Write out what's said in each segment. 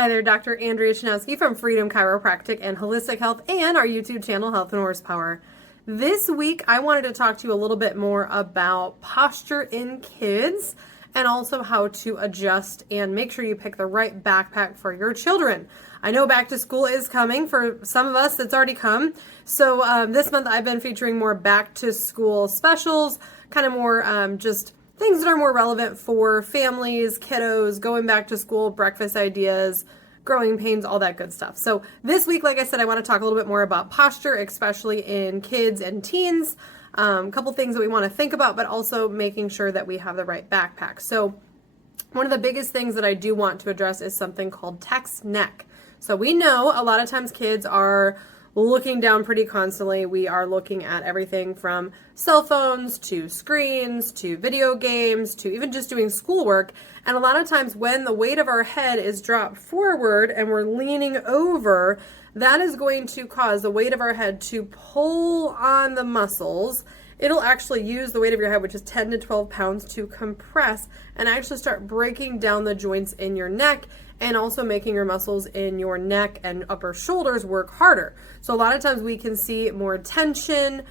Hi there, Dr. Andrea Chanowski from Freedom Chiropractic and Holistic Health and our YouTube channel, Health and Horsepower. This week, I wanted to talk to you a little bit more about posture in kids and also how to adjust and make sure you pick the right backpack for your children. I know back to school is coming. For some of us, it's already come. So this month, I've been featuring more back to school specials, kind of more just things that are more relevant for families, kiddos, going back to school, breakfast ideas, growing pains, all that good stuff. So this week, like I said, I want to talk a little bit more about posture, especially in kids and teens. A couple things that we want to think about, but also making sure that we have the right backpack. So one of the biggest things that I do want to address is something called text neck. So we know a lot of times kids are looking down pretty constantly. We are looking at everything from cell phones to screens to video games to even just doing schoolwork. And a lot of times when the weight of our head is dropped forward and we're leaning over, that is going to cause the weight of our head to pull on the muscles. It'll actually use the weight of your head, which is 10 to 12 pounds, to compress and actually start breaking down the joints in your neck and also making your muscles in your neck and upper shoulders work harder. So a lot of times we can see more tension.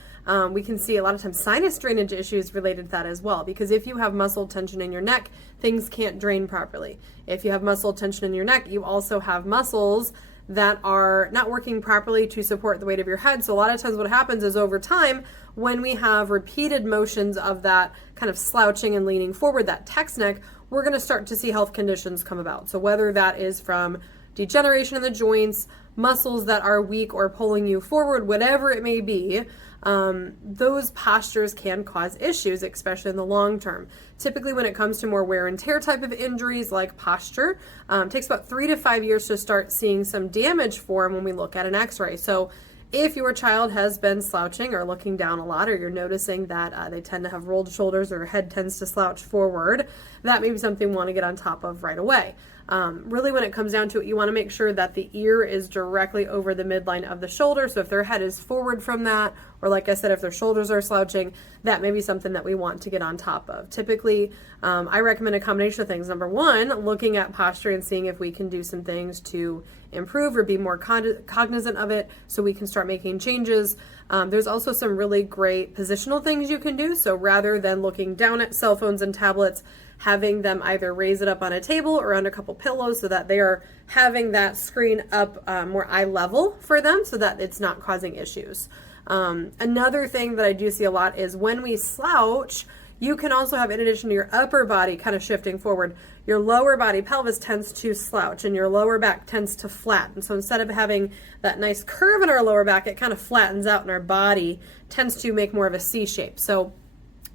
We can see a lot of times sinus drainage issues related to that as well, because if you have muscle tension in your neck, things can't drain properly. If you have muscle tension in your neck, you also have muscles that are not working properly to support the weight of your head. So a lot of times what happens is over time, when we have repeated motions of that kind of slouching and leaning forward, that text neck, we're going to start to see health conditions come about. So whether that is from degeneration in the joints, muscles that are weak or pulling you forward, whatever it may be, those postures can cause issues, especially in the long term. Typically, when it comes to more wear and tear type of injuries like posture, it takes about 3 to 5 years to start seeing some damage form when we look at an x-ray. So if your child has been slouching or looking down a lot, or you're noticing that they tend to have rolled shoulders or head tends to slouch forward, that may be something we want to get on top of right away. Really, when it comes down to it, you want to make sure that the ear is directly over the midline of the shoulder. So if their head is forward from that, or like I said, if their shoulders are slouching, that may be something that we want to get on top of. Typically, I recommend a combination of things. Number one, looking at posture and seeing if we can do some things to improve or be more cognizant of it so we can start making changes. There's also some really great positional things you can do. So rather than looking down at cell phones and tablets, having them either raise it up on a table or on a couple pillows so that they are having that screen up more eye level for them so that it's not causing issues. Another thing that I do see a lot is when we slouch, you can also have, in addition to your upper body kind of shifting forward, your lower body pelvis tends to slouch and your lower back tends to flatten. So instead of having that nice curve in our lower back, it kind of flattens out and our body tends to make more of a C shape. So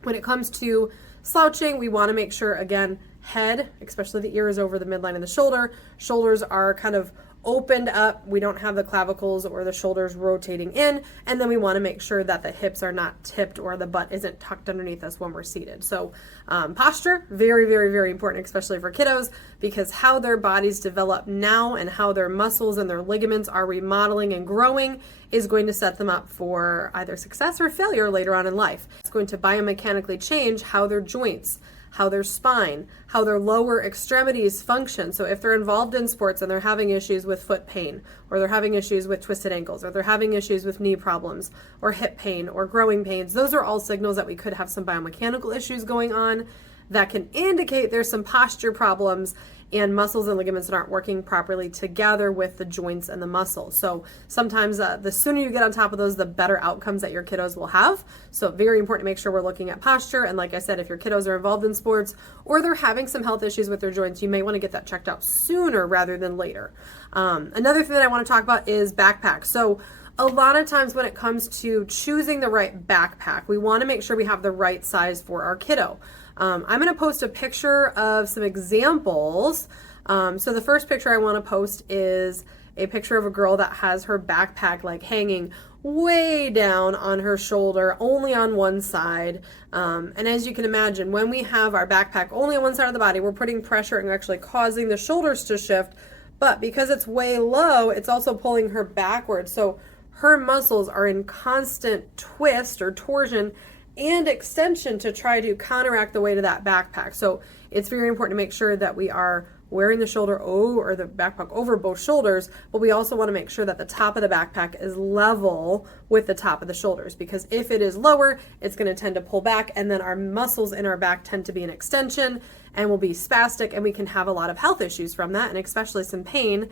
when it comes to slouching, we want to make sure, again, head, especially the ear, is over the midline of the shoulder. Shoulders are kind of opened up. We don't have the clavicles or the shoulders rotating in. And then we want to make sure that the hips are not tipped or the butt isn't tucked underneath us when we're seated. So posture, very, very, very important, especially for kiddos, because how their bodies develop now and how their muscles and their ligaments are remodeling and growing is going to set them up for either success or failure later on in life. It's going to biomechanically change how their joints, how their spine, how their lower extremities function. So if they're involved in sports and they're having issues with foot pain, or they're having issues with twisted ankles, or they're having issues with knee problems, or hip pain, or growing pains, those are all signals that we could have some biomechanical issues going on that can indicate there's some posture problems and muscles and ligaments that aren't working properly together with the joints and the muscles. So sometimes the sooner you get on top of those, the better outcomes that your kiddos will have. So very important to make sure we're looking at posture. And like I said, if your kiddos are involved in sports or they're having some health issues with their joints, you may want to get that checked out sooner rather than later. Another thing that I want to talk about is backpack. So a lot of times when it comes to choosing the right backpack, we want to make sure we have the right size for our kiddo. I'm going to post a picture of some examples. So the first picture I want to post is a picture of a girl that has her backpack like hanging way down on her shoulder, only on one side. And as you can imagine, when we have our backpack only on one side of the body, we're putting pressure and actually causing the shoulders to shift. But because it's way low, it's also pulling her backwards. So her muscles are in constant twist or torsion and extension to try to counteract the weight of that backpack. So it's very important to make sure that we are wearing the shoulder or the backpack over both shoulders, but we also want to make sure that the top of the backpack is level with the top of the shoulders, because if it is lower, it's going to tend to pull back, and then our muscles in our back tend to be an extension and will be spastic, and we can have a lot of health issues from that, and especially some pain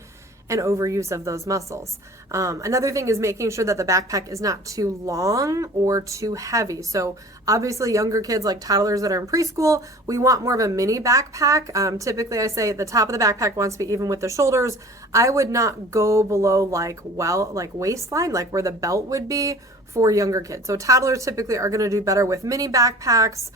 and overuse of those muscles. Another thing is making sure that the backpack is not too long or too heavy. So obviously younger kids like toddlers that are in preschool, we want more of a mini backpack. Typically I say the top of the backpack wants to be even with the shoulders. I would not go below like waistline, like where the belt would be for younger kids. So toddlers typically are going to do better with mini backpacks.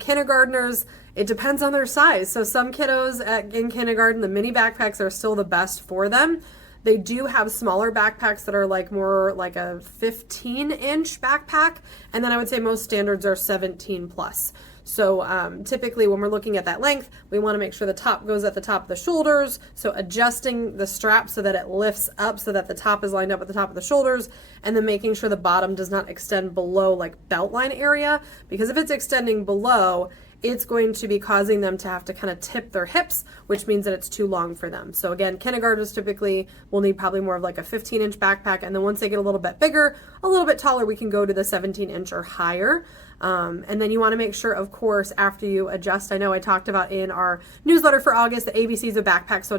Kindergartners, it depends on their size. So some kiddos in kindergarten, the mini backpacks are still the best for them. They do have smaller backpacks that are like more like a 15-inch backpack. And then I would say most standards are 17 plus. So typically when we're looking at that length, we want to make sure the top goes at the top of the shoulders. So adjusting the strap so that it lifts up so that the top is lined up with the top of the shoulders, and then making sure the bottom does not extend below like belt line area, because if it's extending below, it's going to be causing them to have to kind of tip their hips, which means that it's too long for them. So again, kindergartners typically will need probably more of like a 15-inch backpack, and then once they get a little bit bigger, a little bit taller, we can go to the 17-inch or higher. And then you want to make sure, of course, after you adjust, I know I talked about in our newsletter for August, the ABCs of backpack. So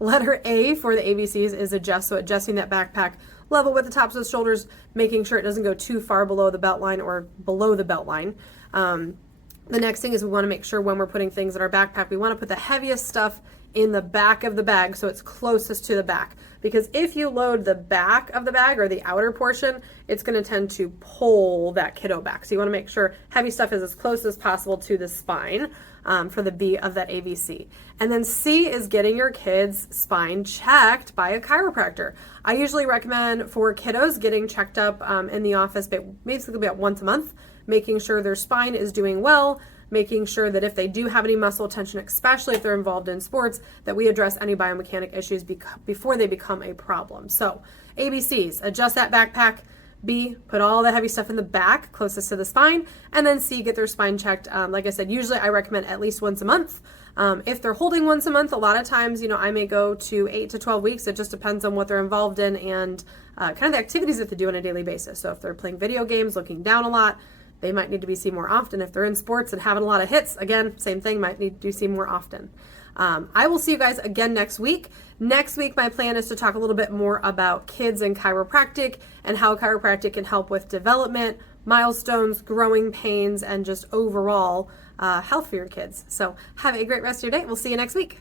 letter A for the ABCs is adjust. So adjusting that backpack level with the tops of the shoulders, making sure it doesn't go too far below the belt line or below the belt line. The next thing is we want to make sure when we're putting things in our backpack, we want to put the heaviest stuff in the back of the bag so it's closest to the back. Because if you load the back of the bag or the outer portion, it's going to tend to pull that kiddo back. So you want to make sure heavy stuff is as close as possible to the spine for the B of that ABC. And then C is getting your kid's spine checked by a chiropractor. I usually recommend for kiddos getting checked up in the office basically about once a month, making sure their spine is doing well, making sure that if they do have any muscle tension, especially if they're involved in sports, that we address any biomechanic issues before they become a problem. So ABCs, adjust that backpack. B, put all the heavy stuff in the back closest to the spine. And then C, get their spine checked. Like I said, usually I recommend at least once a month. If they're holding once a month, a lot of times, I may go to 8 to 12 weeks. It just depends on what they're involved in and kind of the activities that they do on a daily basis. So if they're playing video games, looking down a lot, they might need to be seen more often. If they're in sports and having a lot of hits, again, same thing, might need to be seen more often. I will see you guys again next week. Next week, my plan is to talk a little bit more about kids and chiropractic and how chiropractic can help with development, milestones, growing pains, and just overall health for your kids. So have a great rest of your day. We'll see you next week.